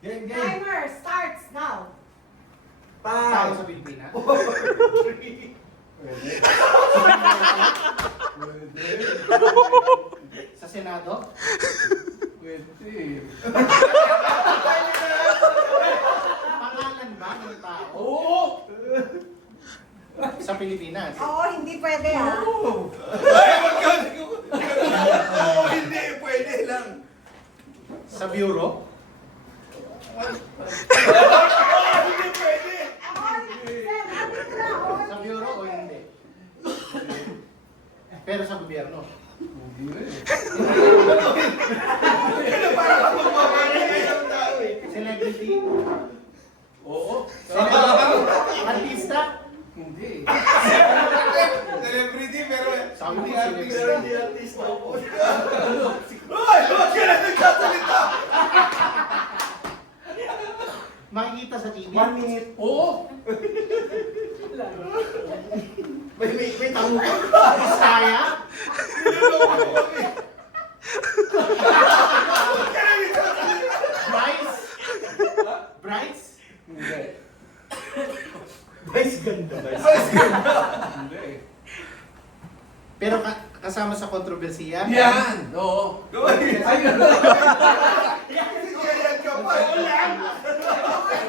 Game, game. Timer starts now. Tayo 5. sa Pilipinas. 4. 3. Pwede. Sa Senado. Pwede. Pangalan ba ng tao? Oo! Sa Pilipinas. Oo, hindi pwede ah. Oo! Ay, wag ka! Oo, hindi. Pwede lang. Sa bureau. Hindi pwede. Sa bureau o hindi? Pero sa gobyerno. Hindi rin. Ano para ka magmamagay ng tao eh? Celebrity. Oo. Artista. Hindi. Celebrity pero Sabi mo, hindi celebrity. artista. Hindi artista ako. Hoy! Huwag ka na nagsasalita! Makikita sa TV. 1 minute. Oo! May tango ka. Bisaya. Niloloko mo kami. Bryce. Bryce. Hindi. Bryce ganda. Mas ganda. Hindi. Pero kasama sa kontrobersiya. Yan! Oo. Gawin! Ayun! Yan ka pa! Ulan!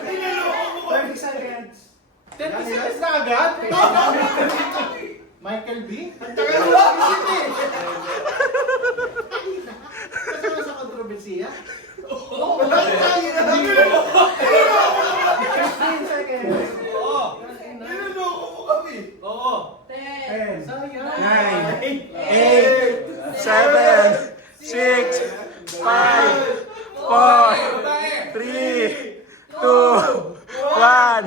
Niloloko mo kami. 30 seconds. 30 seconds na agad? Michael B? Ang tagal mo lang isip eh. Kasama sa kontrobersiya? Oo. Wala tayo na. 15 seconds. Oo. Niloloko mo kami. Oo. 10, Sayang. 9, 8, 7, 6, 5, 4, 3, 2, 1.